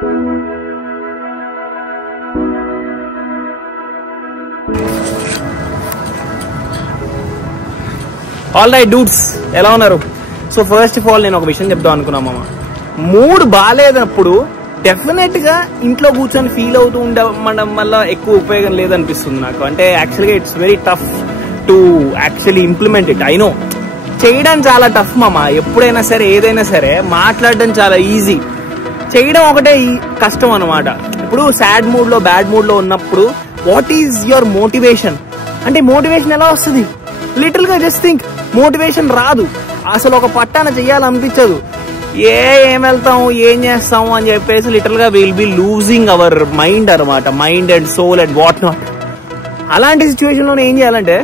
All right dudes, ఎలా ఉన్నారు? So first of all నేను ఒక విషయం చెప్దాం అనుకున్నా మామ. మూడ్ బాగాలేదప్పుడు డెఫినెట్ గా ఇంట్లో కూర్చొని ఫీల్ అవుతూ ఉండడం వల్ల ఎక్కువ ఉపయోగం లేదనిపిస్తుంది నాకు. అంటే యాక్చువల్గా it's very tough to actually implement it. I know చేయడం చాలా టఫ్ మామ. ఎప్పుడైనా సరే ఏదైనా సరే మాట్లాడడం చాలా ఈజీ, చేయడం ఒకటే కష్టం అనమాట. ఇప్పుడు సాడ్ మూడ్ లో బ్యాడ్ మూడ్ లో ఉన్నప్పుడు వాట్ ఈజ్ యువర్ మోటివేషన్ అంటే మోటివేషన్ ఎలా వస్తుంది? లిటిల్ గా జస్ట్ థింక్, మోటివేషన్ రాదు అసలు. ఒక పట్టాన చెయ్యాలనిపించదు. ఏం వెళ్తాము ఏం చేస్తాము అని చెప్పేసి లిటిల్ గా will be losing our mind అనమాట, mind and soul and what not. అలాంటి సిచ్యువేషన్ లో ఏం చేయాలంటే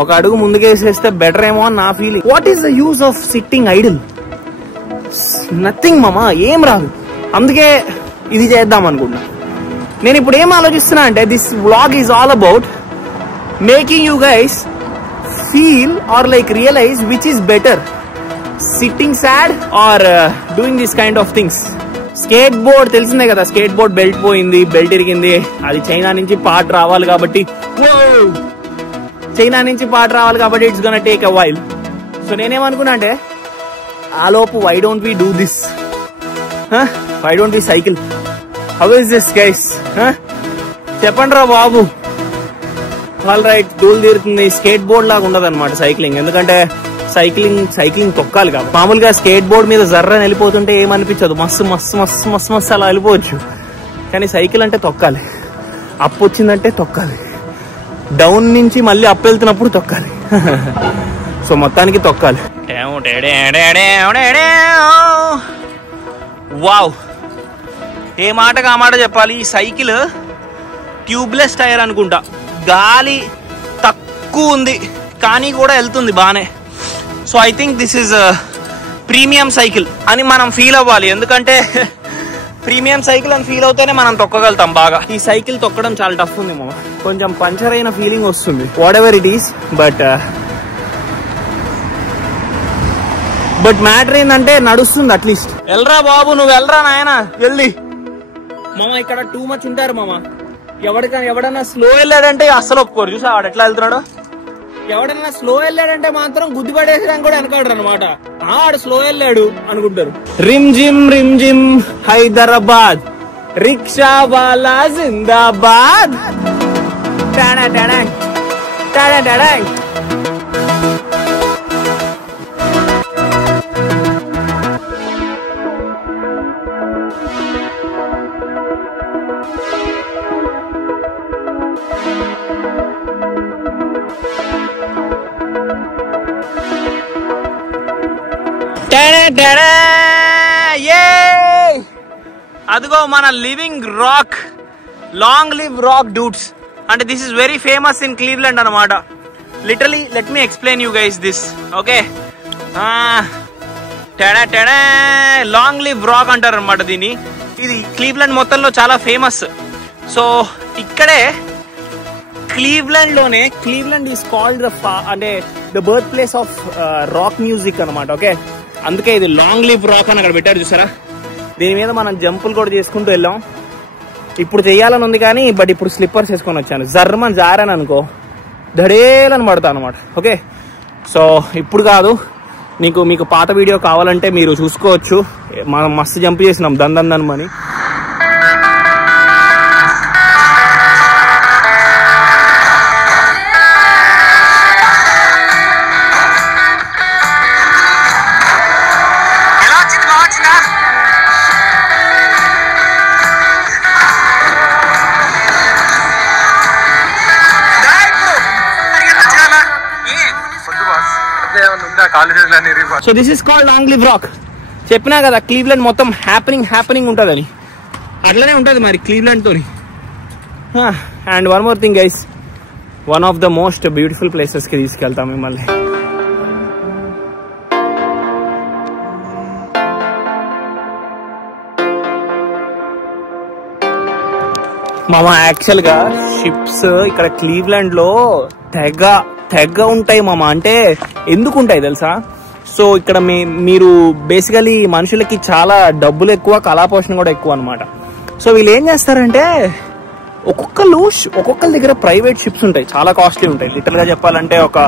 ఒక అడుగు ముందుకేసేస్తే బెటర్ ఏమో అని నా feeling. What is the use of sitting idle? Nothing మామా, ఏం రాదు. అందుకే ఇది చేద్దాం అనుకుంటున్నా. నేను ఇప్పుడు ఏం ఆలోచిస్తున్నా అంటే this vlog is all about making you guys feel or like realize which is better, sitting sad or doing this kind of things. Skateboard తెలిసిందే కదా, స్కేట్ బోర్డ్ బెల్ట్ పోయింది, బెల్ట్ ఇరిగింది. అది చైనా నుంచి పార్ట్ రావాలి కాబట్టి it's gonna take a while. So నేనేమనుకున్నా అంటే ఆలోపు why don't we do this, why don't we cycle? How is this guys? చెప్పండి రా బాబు. ఆల్ రైట్, దూలు తీరుతుంది. స్కేట్ బోర్డ్ లాగా ఉండదు అనమాట సైక్లింగ్. ఎందుకంటే సైక్లింగ్ తొక్కాలి కాబట్టి. మామూలుగా స్కేట్ బోర్డ్ మీద జర్రని వెళ్ళిపోతుంటే ఏమనిపించదు, మస్తు మస్తు మస్తు మస్తు మస్తు అలా వెళ్ళిపోవచ్చు. కానీ సైకిల్ అంటే తొక్కాలి. అప్పు వచ్చిందంటే తొక్కాలి, డౌన్ నుంచి మళ్ళీ అప్పు వెళ్తున్నప్పుడు తొక్కాలి. సో మొత్తానికి తొక్కాలి. వావ్, ఏ మాటగా ఆ మాట చెప్పాలి. ఈ సైకిల్ ట్యూబ్లెస్ టైర్ అనుకుంటా, గాలి తక్కువ ఉంది కానీ కూడా వెళ్తుంది బానే. So I think this is premium cycle అని మనం ఫీల్ అవ్వాలి. ఎందుకంటే ప్రీమియం సైకిల్ అని ఫీల్ అవుతేనే మనం తొక్కగలుగుతాం బాగా. ఈ సైకిల్ తొక్కడం చాలా టఫ్ ఉంది మామ, కొంచెం పంచర్ అయిన ఫీలింగ్ వస్తుంది. What ever it is, but matter ఏంటంటే నడుస్తుంది అట్లీస్ట్. వెళ్ళరా బాబు, నువ్వు వెళ్ళరా నాయన, వెళ్ళి మామ. ఇక్కడ టూ మచ్ ఉంటారు మామ. ఎవడన్నా స్లో వెళ్ళాడంటే అస్సలు ఒప్పుకోరు. చూసా వాడు ఎట్లా వెళ్తున్నాడు. ఎవడన్నా స్లో వెళ్ళాడంటే మాత్రం గుద్ది పడేసడానికి కూడా వెనకాడరు అనమాట. ఆడు స్లో వెళ్ళాడు అనుకుంటారు. రిమ్ జిమ్ హైదరాబాద్, రిక్షా వాలా జిందాబాద్. Tada tada tada tada. అదిగో మన living rock, long live rock dudes. అంటే this is very famous in Cleveland అనమాట. Literally let me explain you guys this. Okay, long live rock అంటారు అనమాట దీన్ని. ఇది క్లీవ్లాండ్ మొత్తంలో చాలా ఫేమస్. సో ఇక్కడే క్లీవ్లాండ్ లోనే, క్లీవ్లాండ్ ఈస్ కాల్డ్ అంటే the birth place of rock music అనమాట. ఓకే, అందుకే ఇది లాంగ్ లివ్ రాక్ అని అక్కడ పెట్టారు చూసారా. దీని మీద మనం జంపులు కూడా చేసుకుంటూ వెళ్ళాం. ఇప్పుడు చెయ్యాలని ఉంది కానీ బట్ ఇప్పుడు స్లిప్పర్స్ వేసుకొని వచ్చాను. జర్మన్ జారాను అనుకో ధడేలని పడతా అనమాట. ఓకే, సో ఇప్పుడు కాదు, మీకు పాత వీడియో కావాలంటే మీరు చూసుకోవచ్చు. మనం మస్తు జంప్ చేసినాం దందన్మని. So this is called long live rock. చెప్పినా కదా క్లీవ్లాండ్ మొత్తం హ్యాపెనింగ్ ఉంటుందని. అట్లనే ఉంటుంది మరి క్లీవ్లాండ్ తోని. And one more thing guys, one of the most beautiful places కి తీసుకెళ్తాం మిమ్మల్ని. మామ యాక్చువల్ గా షిప్స్ ఇక్కడ క్లీవ్లాండ్ లో తెగ ఉంటాయి మామ. అంటే ఎందుకు ఉంటాయి తెలుసా? సో ఇక్కడ మీరు బేసికలీ మనుషులకి చాలా డబ్బులు ఎక్కువ, కళాపోషణ కూడా ఎక్కువ అనమాట. సో వీళ్ళు ఏం చేస్తారంటే ఒక్కొక్కరి దగ్గర ప్రైవేట్ షిప్స్ ఉంటాయి, చాలా కాస్ట్లీ ఉంటాయి. లిటరల్ గా చెప్పాలంటే ఒక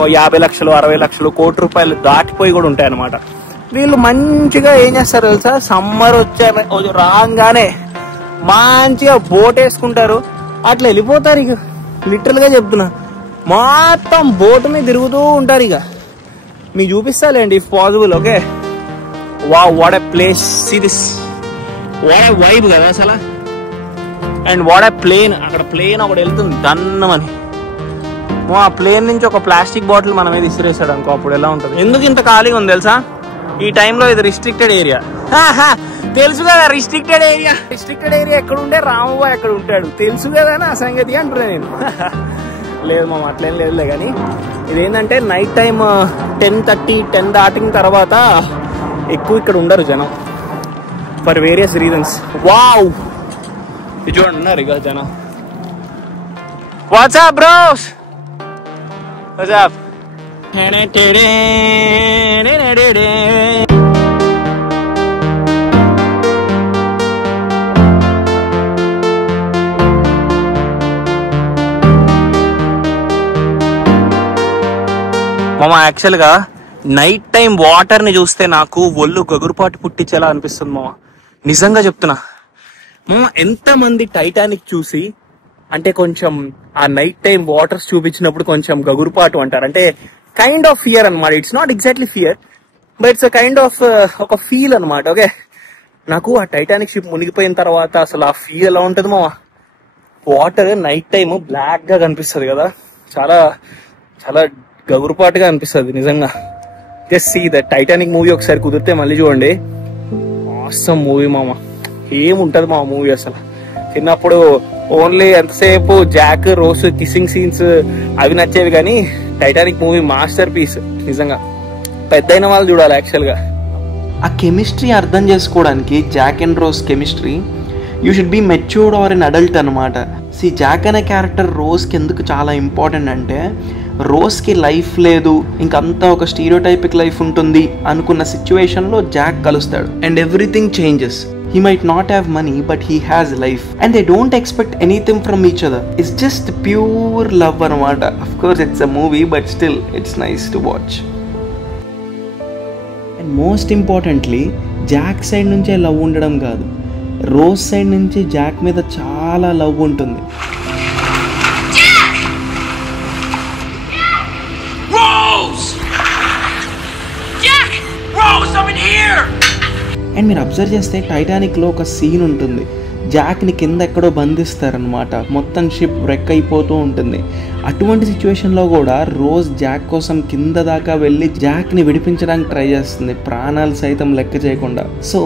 50 లక్షలు 60 లక్షలు కోటి రూపాయలు దాటిపోయి కూడా ఉంటాయి అనమాట. వీళ్ళు మంచిగా ఏం చేస్తారు తెలుసా, సమ్మర్ రాగానే మంచిగా బోట్ వేసుకుంటారు, అట్లా వెళ్ళిపోతారు. ఇక లిటరల్ గా చెప్తున్నా, మొత్తం బోట్ మీద తిరుగుతూ ఉంటారు. ఇక మీకు చూపిస్తాలేండి if possible. Okay, what a place, see this, what a vibe కదా అసలు. అండ్ వాట్ ఎ ప్లేన్, అక్కడ ప్లేన్ ఒకటి వెళ్తుంది దన్నమని. ఆ ప్లేన్ నుంచి ఒక ప్లాస్టిక్ బాటిల్ మన మీద ఇసిరేసాడు అనుకో, అప్పుడు ఎలా ఉంటుంది. ఎందుకు ఇంత ఖాళీగా ఉంది తెలుసా, ఈ టైంలో ఇది రిస్ట్రిక్టెడ్ ఏరియా. తెలుసు కదా రిస్ట్రిక్టెడ్ ఏరియా. రిస్ట్రిక్టెడ్ ఏరియా ఎక్కడ ఉంటే రామబాయ్ అక్కడ ఉంటాడు, తెలుసు కదా నా సంగతి అంటున్నా నేను. లేదు మామ అట్లేం లేదులే, కానీ ఇదేంటంటే నైట్ టైం 10:30 10 దాటిన తర్వాత ఎక్కువ ఇక్కడ ఉండరు జనం, ఫర్ వేరియస్ రీజన్స్. వావ్, ఇది చూడండి ఉన్నారు ఇక జనం. WhatsApp bros, WhatsApp. మామ యాక్చువల్గా నైట్ టైం వాటర్ ని చూస్తే నాకు ఒళ్ళు గగురుపాటు పుట్టించేలా అనిపిస్తుంది మామ, నిజంగా చెప్తున్నా. మామ ఎంతమంది టైటానిక్ చూసి అంటే కొంచెం ఆ నైట్ టైం వాటర్స్ చూపించినప్పుడు కొంచెం గగురుపాటు అంటారు, అంటే కైండ్ ఆఫ్ ఫియర్ అనమాట. It's not exactly fear, but it's kind of ఒక ఫీల్ అనమాట. ఓకే, నాకు ఆ టైటానిక్ షిప్ మునిగిపోయిన తర్వాత అసలు ఆ ఫీల్ ఎలా ఉంటది మామ. వాటర్ నైట్ టైమ్ బ్లాక్ గా కనిపిస్తుంది కదా, చాలా చాలా గగురుపాటుగా అనిపిస్తుంది నిజంగా. Just see the Titanic movie ఒకసారి కుదిరితే మళ్ళీ చూడండి, ఆసమ్ మూవీ మామ. ఏముంటది మా మూవీ అసలు. చిన్నప్పుడు ఓన్లీ ఎంతసేపు జాక్ రోజ్ కిస్సింగ్ సీన్స్ అవి నచ్చేవి, కానీ టైటానిక్ మూవీ మాస్టర్ పీస్ నిజంగా. పెద్దయిన వాళ్ళు చూడాలి యాక్చువల్ గా. ఆ కెమిస్ట్రీ అర్థం చేసుకోవడానికి, Jack and Rose chemistry, you should be matured or an adult అనమాట. సి జాక్ అనే క్యారెక్టర్ రోజ్కి ఎందుకు చాలా ఇంపార్టెంట్ అంటే, రోజ్కి లైఫ్ లేదు, ఇంకంతా ఒక స్టీరియోటైపిక్ లైఫ్ ఉంటుంది అనుకున్న సిచ్యువేషన్లో జాక్ కలుస్తాడు and everything changes. He might not have money, but he has life. And they don't expect anything from each other. It's just pure love anamata. Of course, it's a movie, but still, it's nice to watch. And most importantly, Jack side nunche love undadam kaadu. Rose side nunche Jack meeda chaala love untundi. Jack! Rose! Jack! Rose, I'm in here! And మీరు observe చేస్తే టైటానిక్లో ఒక scene ఉంటుంది, జాక్ని కింద ఎక్కడో బంధిస్తారనమాట, మొత్తం ship రెక్ అయిపోతూ ఉంటుంది. అటువంటి సిచ్యువేషన్లో కూడా రోజ్ జాక్ కోసం కింద దాకా వెళ్ళి జాక్ని విడిపించడానికి ట్రై చేస్తుంది, ప్రాణాలు సైతం లెక్క చేయకుండా. So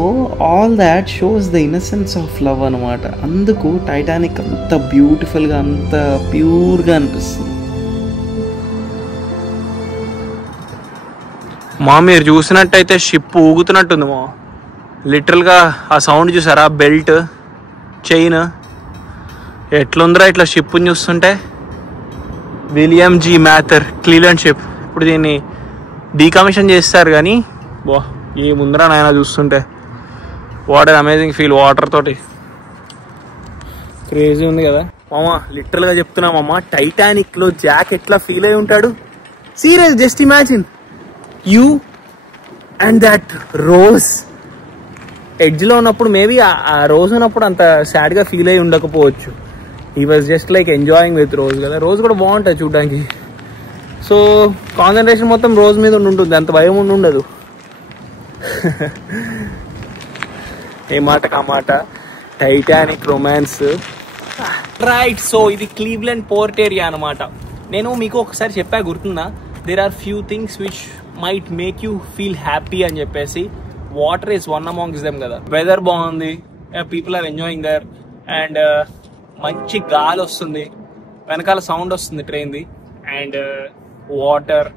all that shows the innocence of love అనమాట. అందుకు టైటానిక్ అంత బ్యూటిఫుల్గా, అంత ప్యూర్గా అనిపిస్తుంది. మా మీరు చూసినట్టయితే షిప్ ఊగుతున్నట్టుంది మా, లిటరల్ గా ఆ సౌండ్ చూసారా, బెల్ట్ చైన్ ఎట్లుందిరా ఇట్లా షిప్ చూస్తుంటే. William G Mather Cleveland ship. ఇప్పుడు దీన్ని డీకమిషన్ చేస్తారు కానీ బా ఏముందిరా నాయన చూస్తుంటే. What an amazing feel, water తోటి క్రేజీ ఉంది కదా మామ. లిటరల్ గా చెప్తున్నా మామ, టైటానిక్ లో జాక్ ఎట్లా ఫీల్ అయి ఉంటాడు. Serious, just imagine you and that rose. Edge లో ఉన్నప్పుడు మేబీ ఆ రోజ్ ఉన్నప్పుడు అంత సాడ్ గా ఫీల్ అయి ఉండకపోవచ్చు. He was just like enjoying with rose కదా. రోజ్ కూడా బాగుంటుంది చూడడానికి. సో కాన్సన్ట్రేషన్ మొత్తం రోజ్ మీద ఉంటుంది, అంత భయం ఉండదు. ఏ మాట కామాట టైటానిక్ రొమాన్స్ రైట్. సో ఇది క్లీవ్లాండ్ పోర్ట్ ఏరియా అనమాట. నేను మీకు ఒకసారి చెప్పా గుర్తుందా, there are few things which might make you feel happy అని చెప్పేసి. Water is one amongst them కదా. వెదర్ బాగుంది, people are enjoying there, and మంచి గాలి వస్తుంది, వెనకాల సౌండ్ వస్తుంది ట్రైన్ది, and water,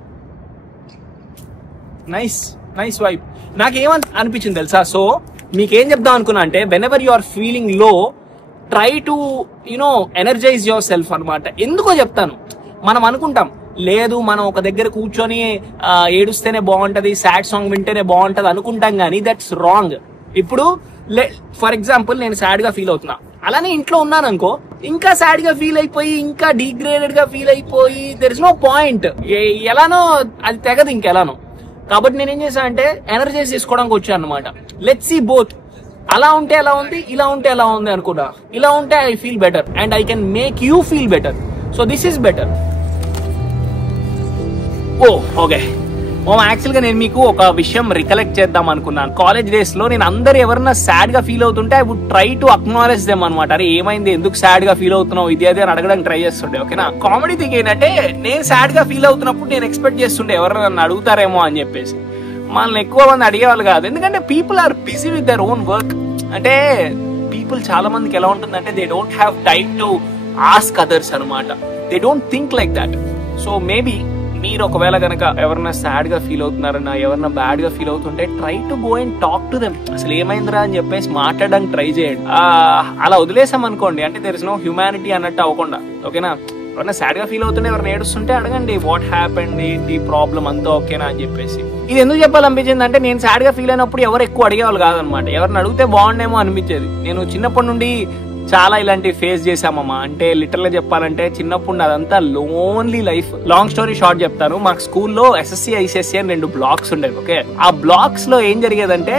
nice nice vibe. నాకేమని అనిపించింది తెలుసా. సో మీకేం చెప్దాం అనుకున్నా అంటే, whenever you are feeling లో, try to energize yourself అనమాట. ఎందుకో చెప్తాను. మనం అనుకుంటాం లేదు మనం ఒక దగ్గర కూర్చొని ఏడుస్తేనే బాగుంటది, సాడ్ సాంగ్ వింటేనే బాగుంటది అనుకుంటాం కానీ దట్స్ రాంగ్. ఇప్పుడు ఫర్ ఎగ్జాంపుల్ నేను సాడ్ గా ఫీల్ అవుతున్నా, అలానే ఇంట్లో ఉన్నాను అనుకో, ఇంకా సాడ్ గా ఫీల్ అయిపోయి ఇంకా డిగ్రేడెడ్ గా ఫీల్ అయిపోయి దెర్ ఇస్ నో పాయింట్, ఎలానో అది తెగదు ఇంకెలానో. కాబట్టి నేనేం చేశాను అంటే ఎనర్జైజ్ చేసుకోవడానికి వచ్చాను అనమాట. లెట్స్ సీ బోత్, అలా ఉంటే ఎలా ఉంది, ఇలా ఉంటే ఎలా ఉంది అనుకున్నా. ఇలా ఉంటే I feel better and I can make you feel better. So this is better. Okay actual గా నేను మీకు ఒక విషయం రికలెక్ట్ చేద్దాం అనుకున్నాను. కాలేజ్ డేస్ లో నేను అందరు ఎవరన్నా సాడ్ గా ఫీల్ అవుతుంటే I would try to acknowledge them అనమాట. అరే ఏమైంది, ఎందుకు సాడ్ గా ఫీల్ అవుతున్నావు, ఇది అదే అని అడగడానికి ట్రై చేస్తుండే. ఓకేనా, కామెడీ థింగ్ ఏంటంటే నేను సాడ్ గా ఫీల్ అవుతున్నప్పుడు నేను ఎక్స్పెక్ట్ చేస్తుండే ఎవరైనా నన్ను అడుగుతారేమో అని చెప్పేసి. మనల్ని ఎక్కువ మంది అడిగేవాళ్ళు కాదు, ఎందుకంటే people are busy with their own work. అంటే పీపుల్ చాలా మందికి ఎలా ఉంటుందంటే they don't have time to ask others అనమాట. They don't think like that. So maybe మీరు ఒకవేళ కనుక ఎవరన్నా సాడ్ గా ఫీల్ అవుతున్నారన్నా, ఎవరన్నా బ్యాడ్ గా ఫీల్ అవుతుంటే try to go and talk to them. అసలు ఏమైందిరా అని చెప్పేసి మాట్లాడడానికి ట్రై చేయండి. అలా వదిలేసాం అనుకోండి అంటే దెర్ ఇస్ నో హ్యూమానిటీ అన్నట్టు అవ్వకుండా. ఓకేనా, ఎవరైనా సాడ్ గా ఫీల్ అవుతుంటే, ఎవరైనా ఏడుస్తుంటే అడగండి వాట్ హ్యాపెండ్, ఏంటి ప్రాబ్లం, అంతా ఓకేనా అని చెప్పేసి. ఇది ఎందుకు చెప్పాలనిపించింది అంటే నేను సాడ్ గా ఫీల్ అయినప్పుడు ఎవరు ఎక్కువ అడిగేవాళ్ళు కాదనమాట. ఎవరిని అడిగితే బాగుండేమో అనిపించేది. నేను చిన్నప్పటి నుండి చాలా ఇలాంటి ఫేస్ చేశామమ్మా. అంటే లిటరల్ గా చెప్పాలంటే చిన్నప్పుడు అదంతా lonely life. Long story short చెప్తాను. మాకు స్కూల్లో ఎస్ఎస్సి ఐసిఎస్సి అని 2 బ్లాక్స్ ఉండేవి. ఓకే, ఆ బ్లాక్స్ లో ఏం జరిగేదంటే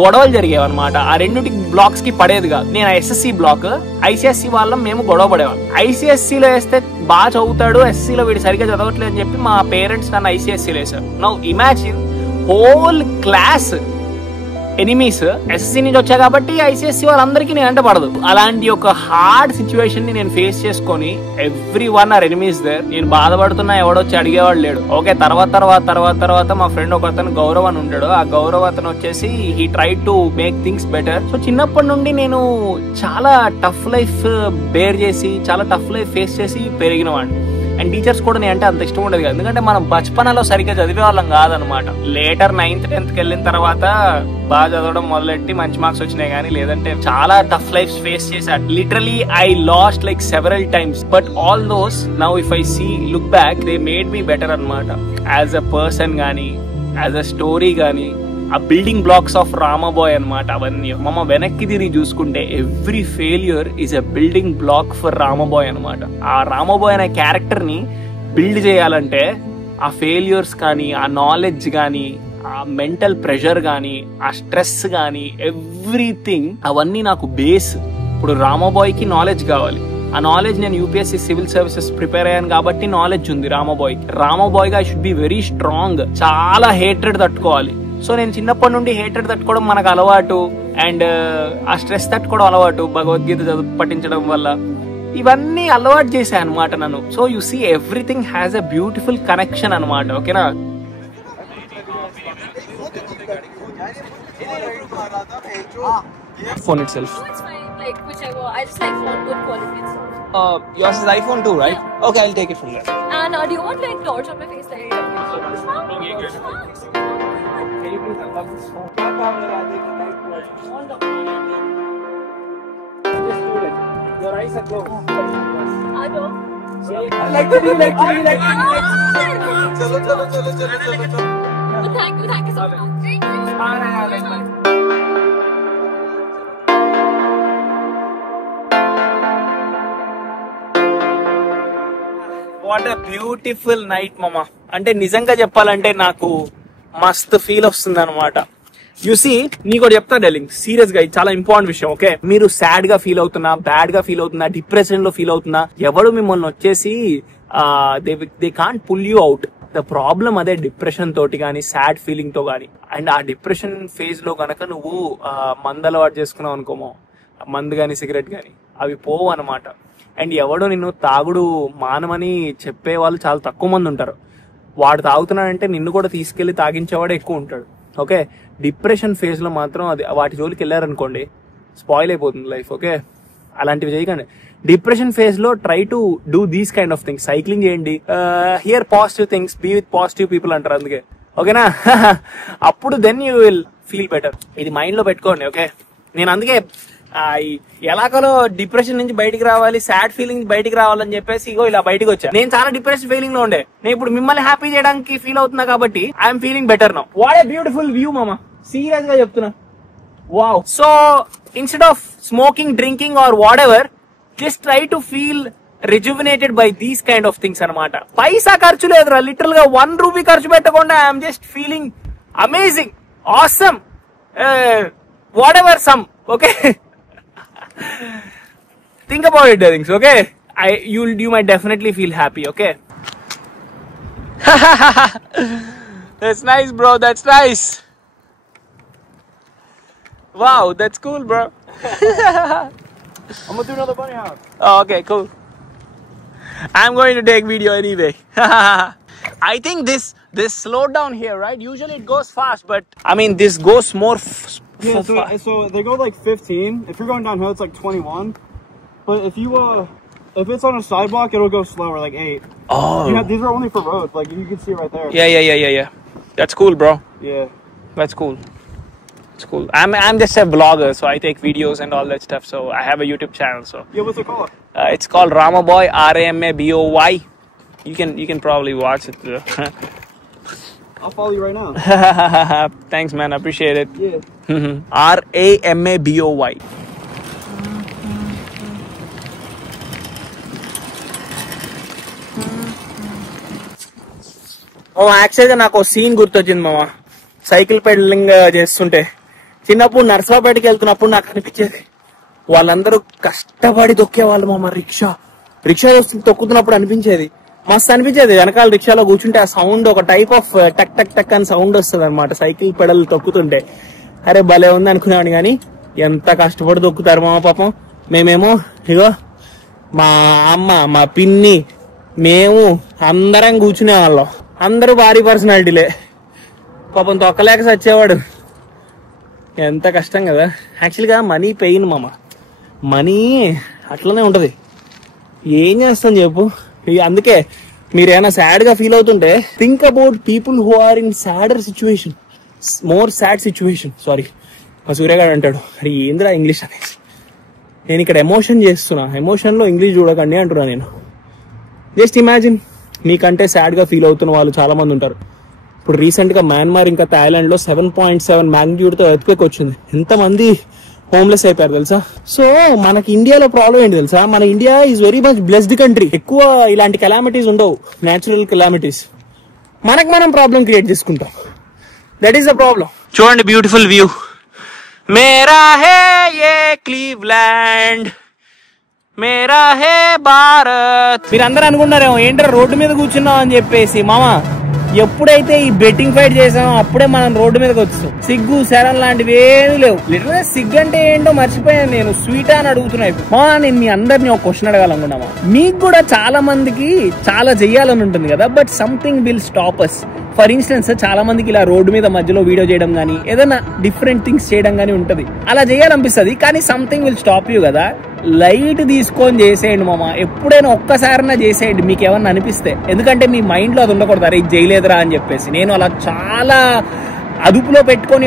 గొడవలు జరిగేవి అనమాట. ఆ 2 బ్లాక్స్ కి పడేది కాదు. నేను ఎస్ఎస్సి బ్లాక్, ఐసిఎస్సి వాళ్ళం, మేము గొడవ పడేవాళ్ళం. ఐసిఎస్సి లో వేస్తే బాగా చదువుతాడు, ఎస్ఎస్సి లో వీడు సరిగ్గా చదవట్లేదు అని చెప్పి మా పేరెంట్స్ నన్ను ఐసిఎస్సి లో వేశారు. Now imagine whole class enemies. SSC నుంచి వచ్చా కాబట్టి ఐసిఎస్సి వాళ్ళందరికీ నేను అంటే పడదు. అలాంటి ఒక హార్డ్ సిచ్యువేషన్ ని నేను ఫేస్ చేసుకొని every one are enemies there. నేను బాధపడుతున్నా, ఎవడొచ్చి అడిగేవాడు లేడు. ఓకే, తర్వాత మా ఫ్రెండ్ ఒక అతను గౌరవ్ అని ఉంటాడు. ఆ గౌరవ్ అతను వచ్చేసి he try to make things better. So చిన్నప్పటి నుండి నేను చాలా టఫ్ లైఫ్ బేర్ చేసి, చాలా టఫ్ లైఫ్ ఫేస్ చేసి పెరిగిన వాడిని. అండ్ టీచర్స్ కూడా నేను అంటే అంత ఇష్టం ఉండదు కదా, ఎందుకంటే మనం బచ్పనలో సరిగ్గా చదివే వాళ్ళం కాదనమాట. లేటర్ 9th 10th కి వెళ్ళిన తర్వాత బాగా చదవడం మొదలెట్టి మంచి మార్క్స్ వచ్చినాయి. కానీ లేదంటే చాలా టఫ్ లైఫ్ ఫేస్ చేశాను. Literally I lost like several times, but all those now if I see look back they made me better అనమాట. యాజ్ అ పర్సన్ గానీ, యాజ్ అ స్టోరీ గానీ, ఆ బిల్డింగ్ బ్లాక్స్ ఆఫ్ రామాబాయ్ అనమాట అవన్నీ. మమ్మ వెనక్కి తిరిగి చూసుకుంటే every failure is a building block for Ramabai అనమాట. ఆ రామాబాయ్ అనే క్యారెక్టర్ ని బిల్డ్ చేయాలంటే ఆ ఫెయిల్యూర్స్ కానీ, ఆ నాలెడ్జ్ కానీ, ఆ మెంటల్ ప్రెషర్ కానీ, ఆ స్ట్రెస్ కానీ, ఎవ్రీథింగ్ అవన్నీ నాకు బేస్. ఇప్పుడు రామాబాయ్ కి నాలెడ్జ్ కావాలి. ఆ నాలెడ్జ్ నేను యూపీఎస్సీ సివిల్ సర్వీసెస్ ప్రిపేర్ అయ్యాను కాబట్టి నాలెడ్జ్ ఉంది రామాబాయ్. రామాబాయ్ గా I should be very strong. చాలా హేట్రెడ్ తట్టుకోవాలి. సో నేను చిన్నప్పటి నుండి హేట్రెడ్ తట్టుకోవడం మనకు అలవాటు, అండ్ ఆ స్ట్రెస్ తట్టుకోవడం అలవాటు భగవద్గీత పఠించడం వల్ల. ఇవన్నీ అలవాటు చేశాయి అనమాట నన్ను. So you see everything has a beautiful connection అనమాట. ఓకేనా, phone itself. No, it's fine. Like whichever. I just like phone, good quality and stuff. Yours is iPhone 2, right? Yeah. Okay, I'll take it from there. And do you want like torch on my face like? Okay, good. Can you please unlock this phone? Just do it. Your eyes are closed. Hello. Like to be. But thank you so much. What a beautiful night మామ. అంటే నిజంగా చెప్పాలంటే నాకు మస్తు feel వస్తుంది అనమాట. UC నీ కూడా చెప్తా డెలింగ్, సీరియస్ గా చాలా ఇంపార్టెంట్ విషయం. ఓకే, మీరు సాడ్ గా ఫీల్ అవుతున్నా, బ్యాడ్ గా ఫీల్ అవుతున్నా, డిప్రెషన్ లో ఫీల్ అవుతున్నా, ఎవడు మిమ్మల్ని వచ్చేసి they can't pull you out. The problem అదే డిప్రెషన్ తోటి కానీ, సాడ్ ఫీలింగ్ తో కానీ. అండ్ ఆ డిప్రెషన్ ఫేజ్ లో కనుక నువ్వు మందు అలవాటు చేసుకున్నావు అనుకోమో, మందు కానీ సిగరెట్ కానీ, అవి పోవు అనమాట. అండ్ ఎవడో నిన్ను తాగుడు మానమని చెప్పే వాళ్ళు చాలా తక్కువ మంది ఉంటారు. వాడు తాగుతున్నాడంటే నిన్ను కూడా తీసుకెళ్లి తాగించేవాడే ఎక్కువ ఉంటాడు. ఓకే, డిప్రెషన్ ఫేజ్ లో మాత్రం అది వాటి జోలికి వెళ్ళారనుకోండి స్పాయిల్ అయిపోతుంది లైఫ్. ఓకే, అలాంటివి చేయకండి. డిప్రెషన్ ఫేజ్ లో try to do these kind of things. Cycling చేయండి, hear positive things, be with positive people అంటారు అందుకే. ఓకేనా, అప్పుడు then you will feel better. ఇది మైండ్ లో పెట్టుకోండి. ఓకే, నేను అందుకే ఎలాగో డిప్రెషన్ నుంచి బయటికి రావాలి, సాడ్ ఫీలింగ్ బయటికి రావాలని చెప్పేసి ఇగో ఇలా బయటకు వచ్చా. నేను చాలా డిప్రెషన్ ఫీలింగ్ లో ఉండే, నేను ఇప్పుడు మిమ్మల్ని హ్యాపీ చేయడానికి ఫీల్ అవుతున్నా కాబట్టి I'm feeling better now. What a beautiful view మామ, సీరియస్ గా చెప్తున్నా. Wow. So instead of smoking, drinking are what ever, just try to feel rejuvenated by these kind of things అనమాట. పైసా ఖర్చు లేదురా, లిటరల్ గా 1 రూపీ ఖర్చు పెట్టకుండా I'm just feeling amazing, awesome, what ever some. Okay, think about it things. Okay, you might definitely feel happy. Okay. That's nice, bro. That's nice. Wow, that's cool, bro. I'm gonna do another bunny hop. Oh, okay, cool. I'm going to take video anyway. I think this slowed down here, right? Usually it goes fast, but I mean this goes more. Yeah, so they go like 15. If you're going downhill, it's like 21. But if it's on a sidewalk, it'll go slower, like 8. Oh. These are only for roads. Like you can see right there. Yeah. That's cool, bro. Yeah. That's cool. It's cool. I'm just a vlogger, so I take videos and all that stuff. So I have a YouTube channel. So Yeah, what's it called? It's called Ramaboy, Ramaboy. You can probably watch it. I'll follow you right now. Thanks, man. I appreciate it. Yeah. Ramaboy. యాక్చువల్గా నాకు scene గుర్తొచ్చింది మామ. Cycle peddling చేస్తుంటే చిన్నప్పుడు నర్సరావుపేటకి వెళ్తున్నప్పుడు నాకు అనిపించేది, వాళ్ళందరూ కష్టపడి తొక్కేవాళ్ళు మామ. రిక్షా తొక్కుతున్నప్పుడు అనిపించేది, మస్తు అనిపించేది. వెనకాల రిక్షాలో కూర్చుంటే ఆ సౌండ్ ఒక టైప్ ఆఫ్ టక్ టక్ టక్ అని సౌండ్ వస్తుంది అనమాట సైకిల్ పెడల్ తొక్కుతుంటే. అరే భలే ఉంది అనుకున్నాను, కానీ ఎంత కష్టపడి తొక్కుతారు మామ పాపం. మేమేమో ఇగో మా అమ్మ, మా పిన్ని, మేము అందరం కూర్చునే వాళ్ళం. అందరూ భారీ పర్సనాలిటీలే, పాపం తొక్కలేక చచ్చేవాడు. ఎంత కష్టం కదా. యాక్చువల్గా మనీ పెయిన్ మామ, మనీ అట్లనే ఉంటది. ఏం చేస్తాం చెప్పు. అందుకే మీరు ఏమైనా సాడ్ గా ఫీల్ అవుతుంటే think about people who are in sadder situation, more sad situation. Sorry, మా సూర్యగాడు అంటాడు, అరే ఏంద్రా ఇంగ్లీష్ అనేసి. నేను ఇక్కడ ఎమోషన్ చేస్తున్నా, ఎమోషన్ లో ఇంగ్లీష్ చూడకండి అంటున్నా నేను. జస్ట్ ఇమాజిన్, మీకంటే సాడ్ గా ఫీల్ అవుతున్న వాళ్ళు చాలా మంది ఉంటారు. ఇప్పుడు రీసెంట్ గా మయన్మార్ ఇంకా థాయిలాండ్ లో 7.7 మ్యాగ్నిట్యూడ్ తో ఎర్త్క్వేక్ వచ్చింది. ఎంతమంది హోమ్లెస్ అయిపోయారు తెలుసా. సో మనకి ఇండియాలో ప్రాబ్లం ఏంటి తెలుసా, మన India is very much blessed country. ఎక్కువ ఇలాంటి కెలామిటీస్ ఉండవు, నేచురల్ కెలామిటీస్. మనకు మనం ప్రాబ్లం క్రియేట్ చేసుకుంటాం. That is the problem. చూడండి బ్యూటిఫుల్ వ్యూ. మేరా హే యే క్లీవ్లాండ్, మేరా హే భారత్. మీరందరూ అనుకుంటారేమో ఏంటో రోడ్డు మీద కూర్చున్నాం అని చెప్పేసి. మామ, ఎప్పుడైతే ఈ బెట్టింగ్ ఫైట్ చేసామో అప్పుడే మనం రోడ్డు మీదకి వచ్చాం. సిగ్గు శరం లాంటివి ఏమీ లేవు. లిటరల్గా సిగ్గు అంటే ఏంటో మర్చిపోయాను నేను. స్వీటా అని అడుగుతున్నాయి. నేను మీ అందరినీ ఒక క్వశ్చన్ అడగాలనుకున్నామా. మీకు కూడా చాలా మందికి చాలా చెయ్యాలని ఉంటుంది కదా, but something will stop us. For instance, చాలా మందికి ఇలా రోడ్డు మీద మధ్యలో వీడియో చేయడం కానీ ఏదైనా డిఫరెంట్ థింగ్స్ చేయడం కానీ ఉంటది. అలా చేయాలనిపిస్తుంది, కానీ సంథింగ్ విల్ స్టాప్ యూ కదా. లైట్ తీసుకొని చేసేయండి మామ. ఎప్పుడైనా ఒక్కసారైనా చేసేయండి మీకు ఏమన్నా అనిపిస్తే. ఎందుకంటే మీ మైండ్ లో అది ఉండకూడదు, అరే చేయలేదురా అని చెప్పేసి. నేను అలా చాలా అదుపులో పెట్టుకొని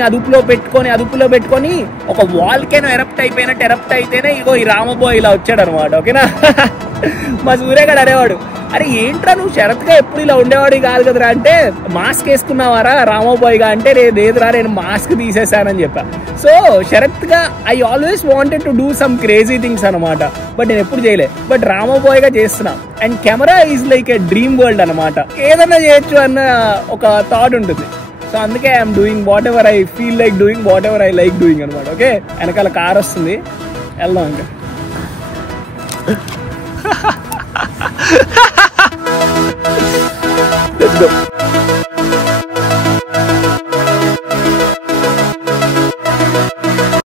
ఒక వాల్కెనో ఎరప్ట్ అయిపోయినట్టు ఎరప్ట్ అయితేనే ఇగో ఈ రామబోయ్ ఇలా వచ్చాడు అనమాట. ఓకేనా. మా సూర్యగాడు అనేవాడు, అరే ఏంట్రా నువ్వు శరత్ గా ఎప్పుడు ఇలా ఉండేవాడు కాదు కదరా అంటే, మాస్క్ వేసుకున్నావారా రామోబాయ్ గా అంటే, లేదురా నేను మాస్క్ తీసేసానని చెప్పా. సో శరత్ గా I always wanted to do some crazy things అనమాట, బట్ నేను ఎప్పుడు చేయలే. బట్ రామోబాయ్ గా చేస్తున్నా. And camera is like A dream world అనమాట. ఏదైనా చేయొచ్చు అన్న ఒక థాట్ ఉంటుంది. సో అందుకే I'm doing what ever I feel like doing, what ever I like doing అనమాట. ఓకే, వెనకాల కార్ వస్తుంది, వెళ్దాం ఇంకా.